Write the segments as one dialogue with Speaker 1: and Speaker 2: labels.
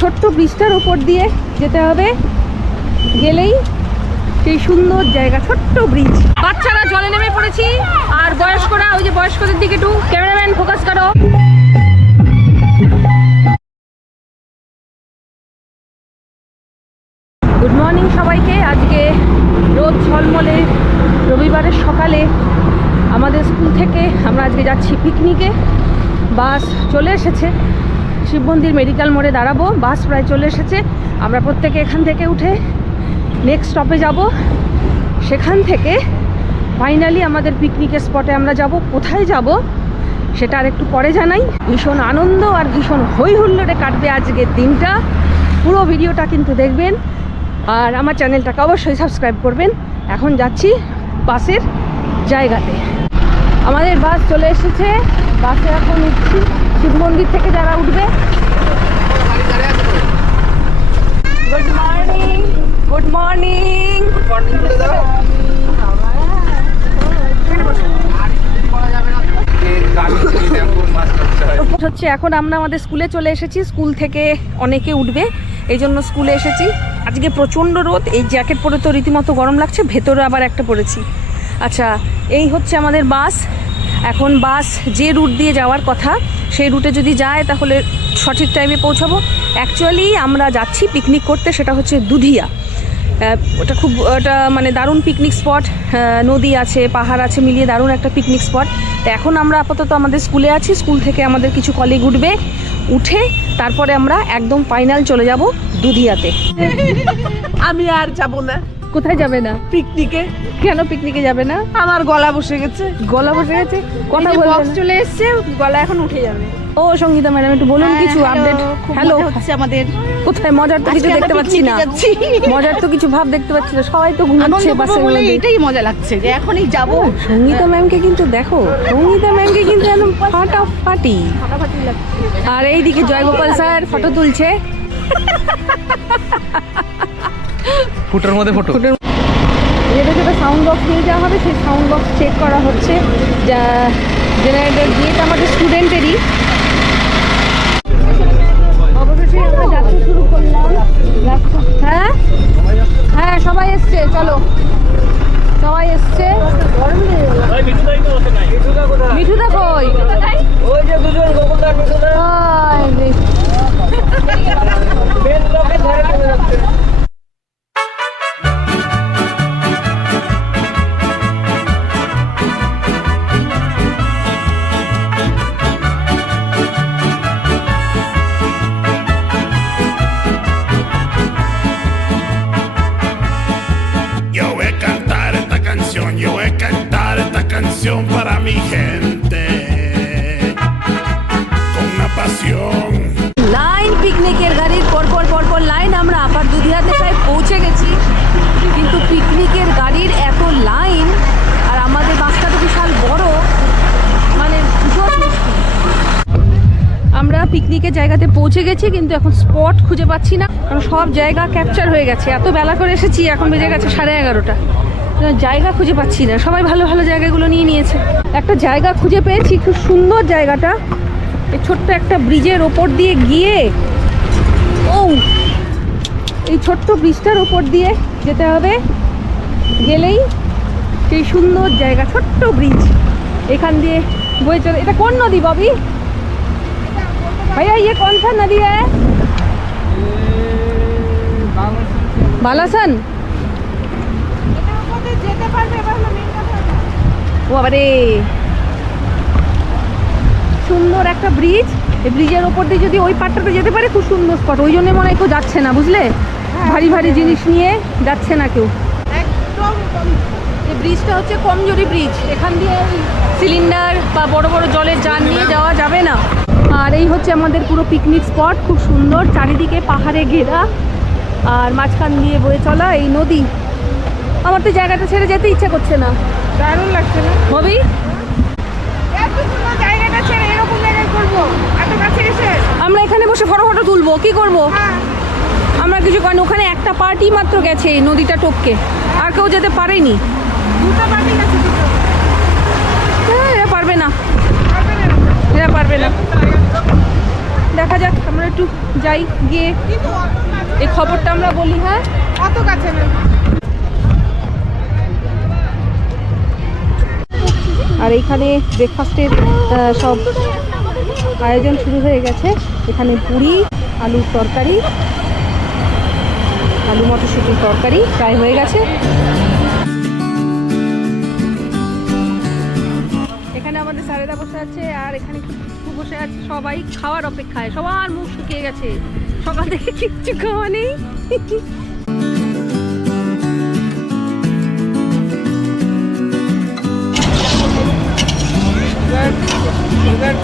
Speaker 1: ছোট্ট ব্রিজটার উপর দিয়ে যেতে হবে। গেলেই সেই সুন্দর জায়গা, ছোট্ট ব্রিজ। বাচ্চারা জলে নেমে পড়েছি। আর বয়স্করা, ওই যে বয়স্কদের দিকে একটু ক্যামেরাম্যান ফোকাস করো। গুড মর্নিং সবাইকে। আজকে রোদ ঝলমলে। রবিবারের সকালে আমাদের স্কুল থেকে আমরা আজকে যাচ্ছি পিকনিকে বাস চলে এসেছে। শিব মন্দির মেডিকেল মোড়ে দাঁড়াবো, বাস প্রায় চলে এসেছে। আমরা প্রত্যেকে এখান থেকে উঠে নেক্সট স্টপে যাব। সেখান থেকে ফাইনালি আমাদের পিকনিকের স্পটে আমরা যাব। কোথায় যাব সেটা আর একটু পরে জানাই। ভীষণ আনন্দ আর ভীষণ হই হুল্লোড়ে কাটবে আজকের দিনটা। পুরো ভিডিওটা কিন্তু দেখবেন। আর আমার চ্যানেলটাকে অবশ্যই সাবস্ক্রাইব করবেন। এখন যাচ্ছি বাসের জায়গাতে। আমাদের বাস চলে এসেছে। বাসে এখন উঠছি। শিব মন্দির থেকে যারা উঠবে। গুড মর্নিং গুড মর্নিং হচ্ছে এখন আমরা আমাদের স্কুলে চলে এসেছি। স্কুল থেকে অনেকে উঠবে এই জন্য স্কুলে এসেছি। আজকে প্রচণ্ড রোদ এই জ্যাকেট পরে তো রীতিমতো গরম লাগছে ভেতরে আবার একটা পরেছি। আচ্ছা এই হচ্ছে আমাদের বাস এখন বাস যে রুট দিয়ে যাওয়ার কথা, সেই রুটে যদি যায় তাহলে সঠিক টাইমে পৌঁছাবো। অ্যাকচুয়ালি আমরা যাচ্ছি পিকনিক করতে, সেটা হচ্ছে দুধিয়া। ওটা খুব, ওটা মানে দারুণ পিকনিক স্পট নদী আছে, পাহাড় আছে, মিলিয়ে দারুণ একটা পিকনিক স্পট তো এখন আমরা আপাতত আমাদের স্কুলে আছি স্কুল থেকে আমাদের কিছু কলিগ উঠবে, উঠে তারপরে আমরা একদম ফাইনাল চলে যাব দুধিয়াতে।
Speaker 2: আমি আর যাব না।
Speaker 1: কোথায় যাবে না?
Speaker 2: পিকনিকে।
Speaker 1: কেন পিকনিকে যাবে না?
Speaker 2: আমার গলা বসে গেছে।
Speaker 1: গলা বসে গেছে? কথা না?
Speaker 2: চলে এসেছে গলা এখন উঠে যাবে।
Speaker 1: ও সঙ্গীতা ম্যাডাম একটু বলুন কিছু আপডেট হ্যালো
Speaker 2: হচ্ছে আমাদের।
Speaker 1: কোথায়? মজার তো কিছু দেখতে পাচ্ছি না।
Speaker 2: যাচ্ছি।
Speaker 1: মজার তো কিছু ভাব দেখতে পাচ্ছি না। সবাই তো ঘুমাচ্ছে
Speaker 2: আনন্দ বলে এটাই মজা লাগছে যে এখনই যাব।
Speaker 1: সঙ্গীতা ম্যামকে কিন্তু দেখো সঙ্গীতা ম্যামকে কিন্তু একদম ফাটাফাটি।
Speaker 2: ফাটাফাটি লাগছে।
Speaker 1: আর এইদিকে জয়গোপাল স্যার ফটো তুলছে।
Speaker 3: ফুটোর মধ্যে ফটো।
Speaker 1: যেটা যেটা সাউন্ড বক্স নিয়ে যাওয়া হবে সেই সাউন্ড বক্স চেক করা হচ্ছে। যা জেনারেটর দিয়ে তো আমাদের স্টুডেন্টেরই অবশেষে আমরা যাত্রা শুরু করলাম। হ্যাঁ? হ্যাঁ সবাই এসছে চলো। সবাই এসছে। মিঠুদা কই?
Speaker 3: ওই যে দুজন গোকুলদার মিঠুদা
Speaker 4: mi gente. Con una pasión.
Speaker 1: Line পিকনিকের গাড়ির পরপর পরপর লাইন আমরা আপার দুধিয়াতে প্রায় পৌঁছে গেছি কিন্তু পিকনিকের গাড়ির এত লাইন আর আমাদের বাসটা তো বিশাল বড় মানে। আমরা পিকনিকের জায়গাতে পৌঁছে গেছি, কিন্তু এখন স্পট খুঁজে পাচ্ছি না, কারণ সব জায়গা ক্যাপচার হয়ে গেছে এত বেলা করে এসেছি, এখন বেজে গেছে সাড়ে এগারোটা জায়গা খুঁজে পাচ্ছি না। সবাই ভালো ভালো জায়গাগুলো নিয়ে নিয়েছে। একটা জায়গা খুঁজে পেয়েছি খুব সুন্দর জায়গাটা। এই ছোট্ট একটা ব্রিজের ওপর দিয়ে গিয়ে ও এই ছোট্ট ব্রিজটার ওপর দিয়ে যেতে হবে। গেলেই সেই সুন্দর জায়গা ছোট্ট ব্রিজ। এখান দিয়ে বয়ে চলে এটা কোন নদী ববি? ভাইয়া ইয়ে কোন সা নদী হ্যাঁ বালাসন
Speaker 2: যেতে পারবে এবার না main কথা না।
Speaker 1: ও বাবারে। সুন্দর একটা ব্রিজ এই ব্রিজের ওপর দিয়ে যদি ওই পাটটাতে যেতে পারে খুব সুন্দর স্পট ওই জন্য মনে হয় কেউ যাচ্ছে না বুঝলে? ভারী ভারী জিনিস নিয়ে যাচ্ছে না কেউ।
Speaker 2: একদম
Speaker 1: এই ব্রিজটা হচ্ছে কমজোরি ব্রিজ এখান দিয়ে সিলিন্ডার বা বড় বড় জলের যান নিয়ে যাওয়া যাবে না। আর এই হচ্ছে আমাদের পুরো পিকনিক স্পট খুব সুন্দর চারিদিকে পাহাড়ে ঘেরা। আর মাঝখান দিয়ে বয়ে চলা এই নদী। আমার তো জায়গাটা ছেড়ে যেতে ইচ্ছে করছে না।
Speaker 2: দারুণ লাগছে না?
Speaker 1: হবি আমরা এখানে বসে ফটো ফটো তুলবো কি করব?
Speaker 2: হ্যাঁ।
Speaker 1: আমরা কিছু করেন ওখানে একটা পার্টি মাত্র গেছে এই নদীটা টপকে। আর কেউ যেতে পারেনি। হ্যাঁ এরা পারবে না। এরা পারবে না। দেখা যাক আমরা একটু যাই গিয়ে। এই খবরটা আমরা বলি হ্যাঁ?
Speaker 2: অত কাছে না।
Speaker 1: আর এইখানে ব্রেকফাস্টের সব আয়োজন শুরু হয়ে গেছে। এখানে পুরি, আলুর তরকারি, আলু মটরশুটির তরকারি প্রায় হয়ে গেছে। এখানে আমাদের স্যারেরা বসে আছে, আর এখানে বসে আছে। সবাই খাওয়ার অপেক্ষায়, সবার মুখ শুকিয়ে গেছে। সকাল থেকে কিচ্ছু খাওয়া নেই। এখন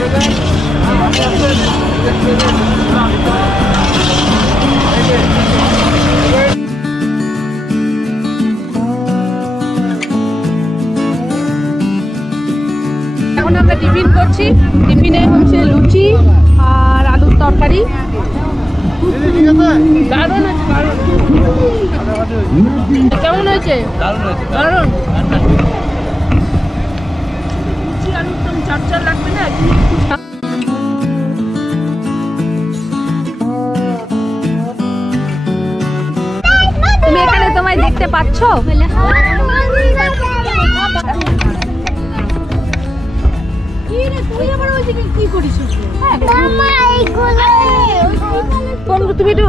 Speaker 1: আমরা টিফিন করছি। টিফিনে হচ্ছে লুচি আর আলুর তরকারি। কেমন হয়েছে?
Speaker 3: দারুণ
Speaker 1: দারুণ। লুচি, আলুর তুমি এখানে তোমায় দেখতে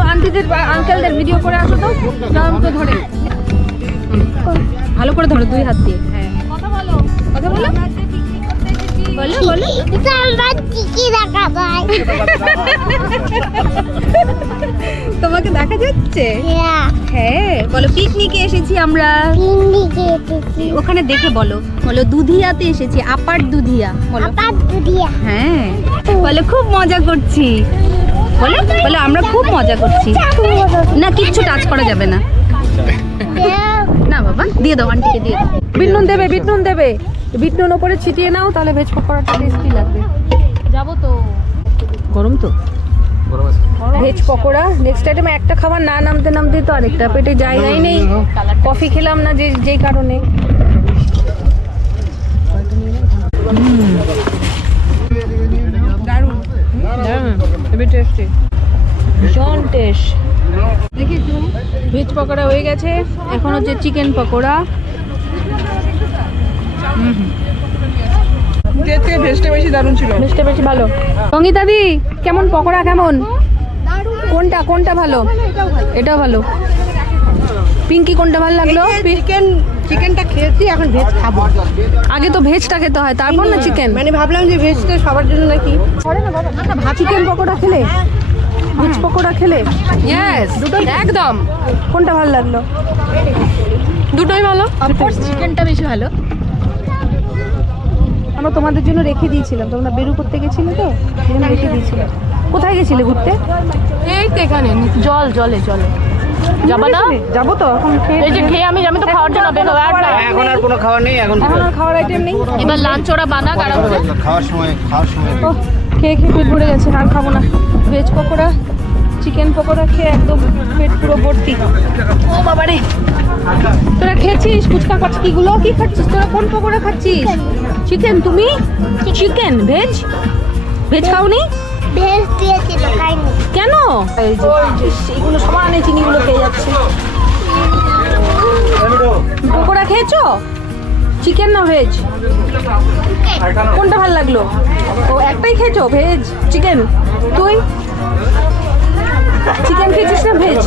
Speaker 1: আন্টিদের আঙ্কেলদের ভিডিও করে ধরে। ভালো করে ধরো, দুই হাত দিয়ে। হ্যাঁ। কথা বলো। কথা বলো। বলো বলো। তোমাকে দেখা যাচ্ছে? হ্যাঁ বলো পিকনিকে এসেছি আমরা। ওখানে দেখে বলো বলো দুধিয়াতে এসেছি আপার দুধিয়া বলো। হ্যাঁ বলে খুব মজা করছি। বলো বলো আমরা খুব মজা করছি। না কিচ্ছু টাচ করা যাবে না। না বাবা দিয়ে দাও আন্টিকে দিয়ে দাও। বিটনুন দেবে বিটনুন দেবে। বিটনুন ওপরে ছিটিয়ে নাও তাহলে ভেজ পকোড়াটা টেস্টি লাগবে। যাব তো। গরম তো? ভেজ পকোড়া। নেক্সট আইটেম একটা খাবার না নামতে নামতে তো আরেকটা। পেটে জায়গাই নেই। কফি খেলাম না যে যেই কারণে। দারুণ। হেভি টেস্টি ভীষণ টেস্ট ভেজ পকোড়া হয়ে গেছে। এখন হচ্ছে চিকেন পকোড়া।
Speaker 2: ভেজটা বেশি দারুণ ছিল।
Speaker 1: ভেজটা বেশি ভালো। কেমন? পকোড়া কেমন? কোনটা কোনটা ভালো? এটাও ভালো। পিঙ্কি কোনটা ভালো লাগল?
Speaker 2: চিকেন চিকেনটা খেয়েছি এখন ভেজ খাব।
Speaker 1: আগে তো ভেজটা খেতে হয় তারপর না চিকেন
Speaker 2: মানে ভাবলাম যে ভেজটা সবার জন্য নাকি?
Speaker 1: চিকেন পকোড়া খেলে? ভেজ পকোড়া খেলে? ইয়েস দুটোই? একদম। কোনটা ভালো লাগল? দুটোই ভালো। চিকেনটা বেশি ভালো। আমরা তোমাদের জন্য রেখে দিয়েছিলাম। তোমরা বেরু করতে গেছিলে তো? রেখে দিয়েছিলাম। কোথায় গেছিলে ঘুরতে?
Speaker 5: এই তো এখানে। জল জলে জলে। যাবা না
Speaker 1: যাব তো এখন খেয়ে
Speaker 5: এই যে খেয়ে আমি আমি তো খাওয়ার জন্য বের হব আর না।
Speaker 3: এখন আর কোনো নেই এখন
Speaker 1: এখন আর খাওয়ার আইটেম নেই?
Speaker 5: এবার লাঞ্চ ওরা বানাক আরামসে
Speaker 6: খাওয়ার সময় খাওয়ার সময়
Speaker 1: খেয়ে খেয়ে পেট ভরে গেছে আর খাব না। ভেজ পকোড়া। চিকেন পকোড়া খেয়ে একদম পেট পুরো ভর্তি। ও বাবারে তোরা খেয়েছিস ফুচকা পাচকিগুলো কি খাচ্ছিস? তোরা কোন পকোড়া খাচ্ছিস? চিকেন তুমি? চিকেন ভেজ ভেজ খাওনি?
Speaker 7: ভেজ দিয়েছিল খাইনি।
Speaker 1: কেন? এইগুলো সমানে চিনিগুলো খেয়ে যাচ্ছে। পকোড়া খেয়েছো? চিকেন না ভেজ কোনটা ভালো লাগল? ও একটাই খেয়েছো ভেজ চিকেন তুই? চিকেন খেয়েছিস না ভেজ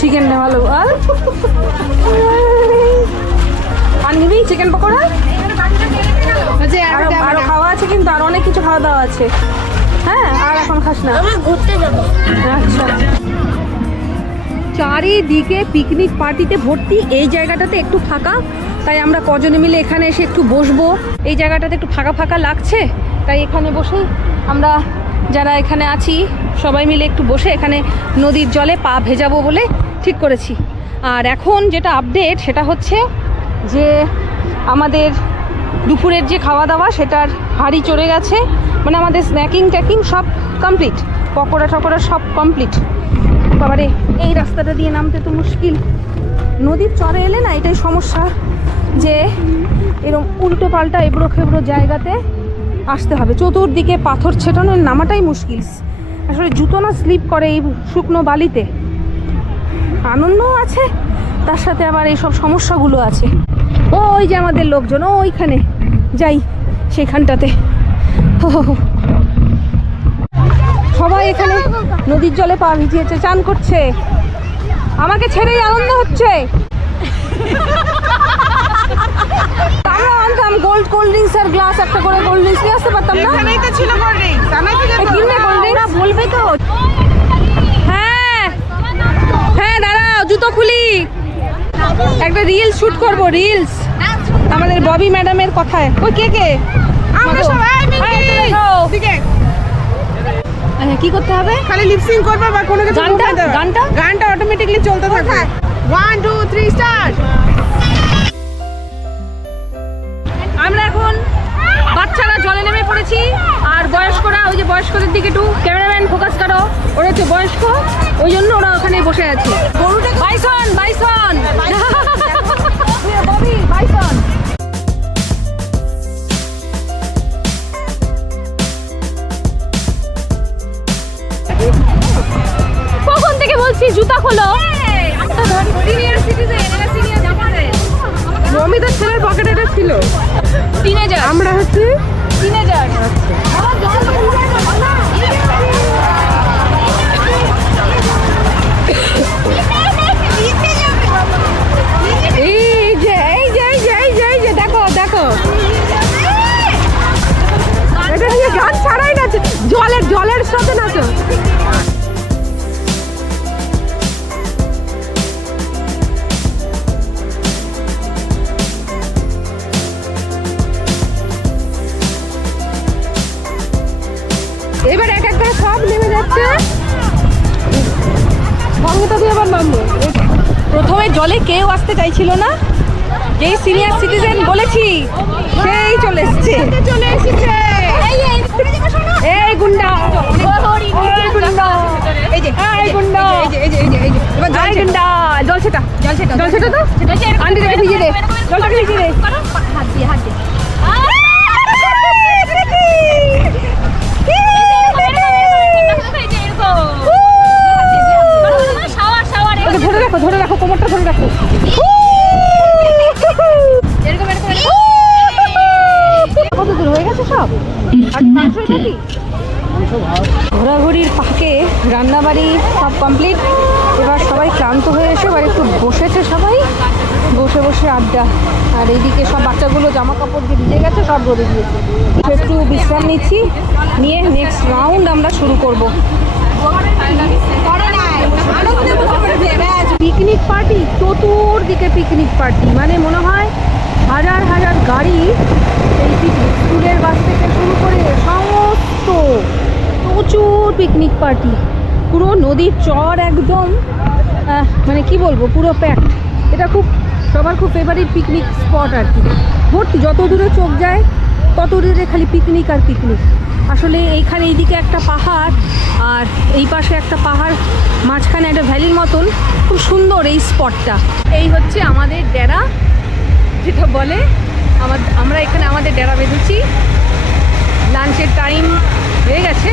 Speaker 1: চিকেনটা ভালো আর নিবি চিকেন পকোড়া? আরও আরও খাওয়া আছে কিন্তু আর অনেক কিছু খাওয়া দাওয়া আছে। হ্যাঁ আর এখন খাস না।
Speaker 7: ঘুরতে যাব।
Speaker 1: আচ্ছা। চারিদিকে পিকনিক পার্টিতে ভর্তি। এই জায়গাটাতে একটু ফাঁকা। তাই আমরা কজনে মিলে এখানে এসে একটু বসবো। এই জায়গাটাতে একটু ফাঁকা ফাঁকা লাগছে? তাই এখানে বসে আমরা যারা এখানে আছি, সবাই মিলে একটু বসে এখানে নদীর জলে পা ভেজাবো বলে ঠিক করেছি। আর এখন যেটা আপডেট সেটা হচ্ছে যে আমাদের দুপুরের যে খাওয়া দাওয়া সেটার হাড়ি চড়ে গেছে মানে আমাদের স্ন্যাকিং ট্যাকিং সব কমপ্লিট পকোড়া, টকোড়া সব কমপ্লিট বাবারে, এই রাস্তাটা দিয়ে নামতে তো মুশকিল। নদীর চরে এলে না এটাই সমস্যা যে এরকম উল্টো পাল্টা এবড়ো খেবড়ো জায়গাতে আসতে হবে। চতুর্দিকে পাথর ছেটানোর নামাটাই মুশকিল। আসলে জুতো না স্লিপ করে এই শুকনো বালিতে। আনন্দও আছে, তার সাথে আবার এইসব সমস্যাগুলো আছে। ওই যে আমাদের লোকজন ওইখানে। যাই, সেখানটাতে। সবাই এখানে নদীর জলে পা ভিজিয়েছে, চান করছে। আমাকে ছেড়েই আনন্দ হচ্ছে। আমরা আনতাম গোল্ড কোল্ড ড্রিঙ্কস আর গ্লাস একটা করে কোল্ড ড্রিঙ্কস নিয়ে আসতে পারতাম না?
Speaker 2: এখানেই তো ছিল কোল্ড ড্রিঙ্কস তো
Speaker 1: এই কিনবে কোল্ড ড্রিঙ্কস বলবে। তো। হ্যাঁ। হ্যাঁ দাঁড়াও জুতো খুলি। একটা রিলস শুট করব রিলস আমাদের ববি ম্যাডামের কথায়। ওই কে কে?
Speaker 2: আমরা সবাই
Speaker 1: হ্যাঁ,
Speaker 2: মিলে দিকে
Speaker 1: আচ্ছা কি করতে হবে?
Speaker 2: খালি লিপসিং করবে বা কোনো কিছু
Speaker 1: গানটা? গানটা?
Speaker 2: গানটা অটোমেটিকলি চলতে থাকবে। ওয়ান টু থ্রি স্টার্ট
Speaker 1: জলে নেমে পড়েছি। আর বয়স্করা ওই যে বয়স্কদের দিকে একটু ক্যামেরাম্যান ফোকাস করো। ওরা হচ্ছে বয়স্ক ওই জন্য ওরা ওখানে বসে আছে। বাইসন বাইসন বাইসন
Speaker 5: কখন থেকে বলছি জুতা খোলো?
Speaker 1: সিনিয়র সিটিজেন এরা সিনিয়র সিটিজেন
Speaker 2: মমিতার ছেলের পকেটে এটা ছিল।
Speaker 1: টিনেজার
Speaker 2: আমরা হচ্ছে
Speaker 1: টিনেজার
Speaker 2: জলের জলের সাথে নাচো। যাচ্ছে দিয়ে এবার নামবে
Speaker 1: প্রথমে জলে কেউ আসতে চাইছিল না যেই সিনিয়র সিটিজেন বলেছি সেই চলে এসছে
Speaker 2: চলে এসেছে
Speaker 1: এই গুন্ডা
Speaker 2: যে যে যে যে যে জল
Speaker 1: সেটা
Speaker 2: জল
Speaker 1: সেটা তো আন্টিটাকে ভিজিয়ে দে জলটাকে ভিজিয়ে দে
Speaker 5: হাত দিয়ে হাত দিয়ে
Speaker 1: নিচ্ছি নিয়ে নেক্সট রাউন্ড আমরা শুরু করব। পিকনিক পার্টি চতুর্দিকে পিকনিক পার্টি মানে মনে হয় হাজার হাজার গাড়ি এই পিকনিক স্কুলের বাস থেকে শুরু করে সমস্ত প্রচুর পিকনিক পার্টি পুরো নদীর চর একদম মানে কি বলব, পুরো প্যাকড এটা খুব, সবার খুব ফেভারিট পিকনিক স্পট আর কি। ভর্তি, যত দূরে চোখ যায় তত দূরে খালি পিকনিক আর পিকনিক আসলে এইখানে এইদিকে একটা পাহাড়, আর এই পাশে একটা পাহাড়, মাঝখানে একটা ভ্যালির মতন। খুব সুন্দর এই স্পটটা এই হচ্ছে আমাদের ডেরা, যেটা বলে আমার আমরা এখানে আমাদের ডেরা বেঁধেছি। লাঞ্চের টাইম হয়ে গেছে,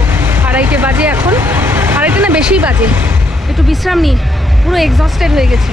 Speaker 1: আড়াইটে বাজে এখন। আড়াইটে না বেশিই বাজে। একটু বিশ্রাম নিই, পুরো এক্সস্টেড হয়ে গেছি।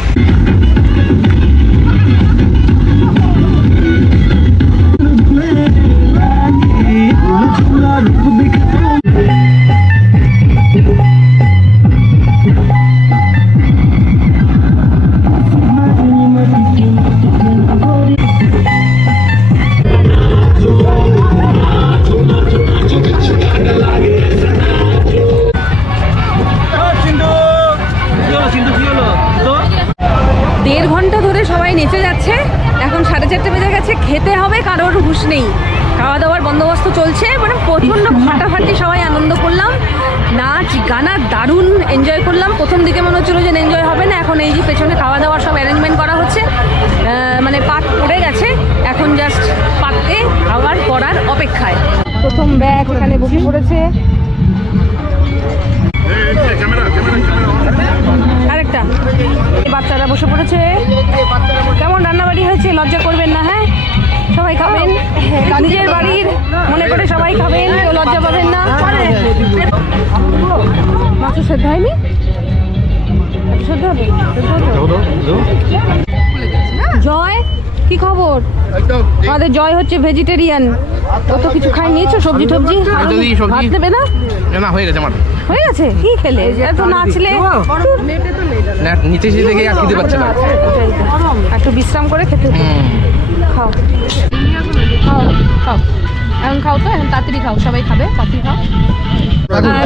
Speaker 1: দেড় ঘণ্টা ধরে সবাই নেচে যাচ্ছে। এখন সাড়ে চারটে বেজে গেছে, খেতে হবে, কারোর হুঁশ নেই। খাওয়া দাওয়ার বন্দোবস্ত চলছে মানে প্রচণ্ড ফাটাফাটি সবাই আনন্দ করলাম। নাচ, গানা দারুণ এনজয় করলাম। প্রথম দিকে মনে হচ্ছিল যে এনজয় হবে না। এখন এই যে পেছনে খাওয়া দাওয়ার সব অ্যারেঞ্জমেন্ট করা হচ্ছে মানে পাক পড়ে গেছে। এখন জাস্ট পাততে খাবার করার অপেক্ষায়। প্রথম ব্যাগ এখানে বসে পড়েছে। আরেকটা। বাচ্চারা বসে পড়েছে। কেমন রান্নাবাড়ি হয়েছে? লজ্জা করবেন না হ্যাঁ? সবাই খাবেন। নিজের বাড়ির মনে করে সবাই খাবেন কেউ লজ্জা পাবেন না। মাছ সেদ্ধ হয়নি? সেদ্ধ হবে? জয়? কি খবর? আমাদের জয় হচ্ছে ভেজিটেরিয়ান ও তো কিছু খাই নিয়েছো? সবজি টবজি? ভাত দেবে না?
Speaker 3: না হয়ে গেছে আমার।
Speaker 1: হয়ে গেছে? কি খেলে? এত নাচলে
Speaker 3: নিচে আর খেতে না।
Speaker 1: একটু বিশ্রাম করে খেতে। খাও।
Speaker 5: খাও খাও। এখন খাও তো এখন তাড়াতাড়ি খাও সবাই খাবে তাড়াতাড়ি খাও।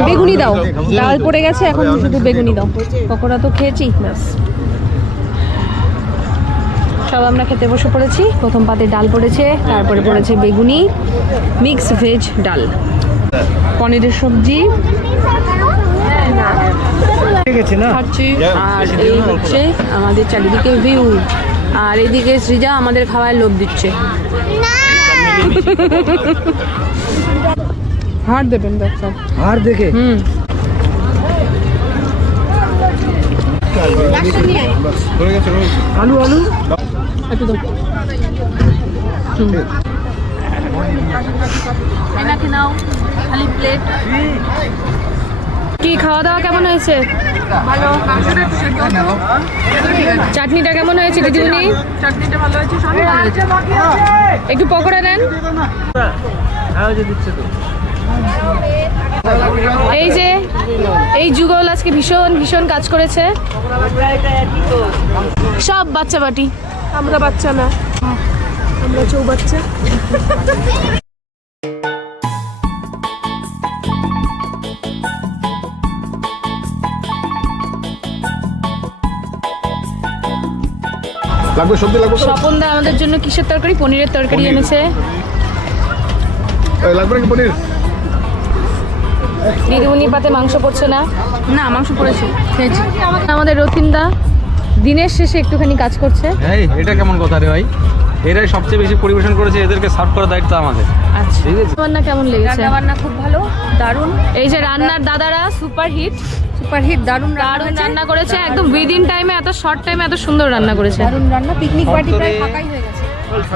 Speaker 1: বেগুনি দাও। ডাল পড়ে গেছে এখন শুধু বেগুনি দাও। পকোড়া তো খেয়েছি ব্যাস। সব আমরা খেতে বসে পড়েছি। প্রথম পাতে ডাল পড়েছে তারপরে পড়েছে বেগুনি মিক্স ভেজ ডাল। পনিরের সবজি। খাচ্ছি। আর এই হচ্ছে আমাদের চারিদিকে ভিউ। আর এদিকে সৃজা আমাদের খাওয়ার লোভ দিচ্ছে। হাট দেবেন
Speaker 3: আর দেখে?
Speaker 1: হুম।
Speaker 3: আলু আলু?
Speaker 1: একটু দাও হুম। এনাকে নাও খালি প্লেট কি খাওয়া দাওয়া কেমন হয়েছে? ভালো। চাটনিটা কেমন হয়েছে দিদিমণি চাটনিটা ভালো হয়েছে। একটু পকোড়া দেন।
Speaker 5: এই যে এই যুগল আজকে ভীষণ ভীষণ কাজ করেছে। সব বাচ্চা বাটি।
Speaker 2: আমরা বাচ্চা না। আমরা চৌবাচ্চা।
Speaker 6: লাগবে সবজি লাগবে তো?
Speaker 5: স্বপনদা আমাদের জন্য কিসের তরকারি? পনিরের তরকারি এনেছে।
Speaker 6: এই, লাগবে নাকি পনির?
Speaker 5: দিদিমণির পাতে মাংস পড়ছে না?
Speaker 1: না মাংস পড়েছে খেয়েছি।
Speaker 5: আমাদের রথিনদা দিনের শেষে একটুখানি কাজ করছে।
Speaker 3: এই এটা কেমন কথা রে ভাই? এরাই সবচেয়ে বেশি পরিবেশন করেছে এদেরকে সার্ভ করার দায়িত্ব আমাদের।
Speaker 5: আচ্ছা।
Speaker 3: ঠিক আছে?
Speaker 5: রান্না কেমন লেগেছে?
Speaker 1: রান্না বান্না খুব ভালো দারুণ।
Speaker 5: এই যে রান্নার দাদারা সুপার হিট
Speaker 1: সুপার হিট দারুণ
Speaker 5: দারুণ রান্না করেছে একদম উইদিন টাইমে এত শর্ট টাইমে এত সুন্দর রান্না করেছে।
Speaker 1: দারুণ রান্না পিকনিক পার্টি প্রায় ফাঁকাই হয়ে গেছে।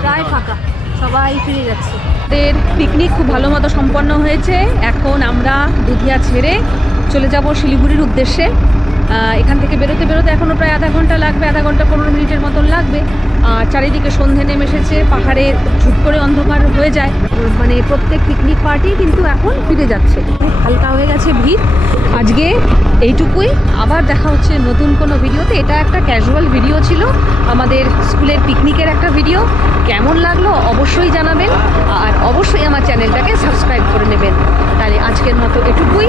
Speaker 1: প্রায় ফাঁকা। সবাই ফিরে যাচ্ছে। আমাদের পিকনিক খুব ভালো মতো সম্পন্ন হয়েছে। এখন আমরা দুধিয়া ছেড়ে চলে যাব শিলিগুড়ির উদ্দেশ্যে। এখান থেকে বেরোতে বেরোতে এখনও প্রায় আধা ঘণ্টা লাগবে, আধা ঘণ্টা পনেরো মিনিটের মতন লাগবে। আর চারিদিকে সন্ধে নেমে এসেছে, পাহাড়ে ঝুট করে অন্ধকার হয়ে যায়। মানে প্রত্যেক পিকনিক পার্টি কিন্তু এখন ফিরে যাচ্ছে। হালকা হয়ে গেছে ভিড়। আজকে এইটুকুই। আবার দেখা হচ্ছে নতুন কোনো ভিডিওতে। এটা একটা ক্যাজুয়াল ভিডিও ছিল। আমাদের স্কুলের পিকনিকের একটা ভিডিও কেমন লাগল অবশ্যই জানাবেন। আর অবশ্যই আমার চ্যানেলটাকে সাবস্ক্রাইব করে নেবেন। তাহলে আজকের মতো এটুকুই।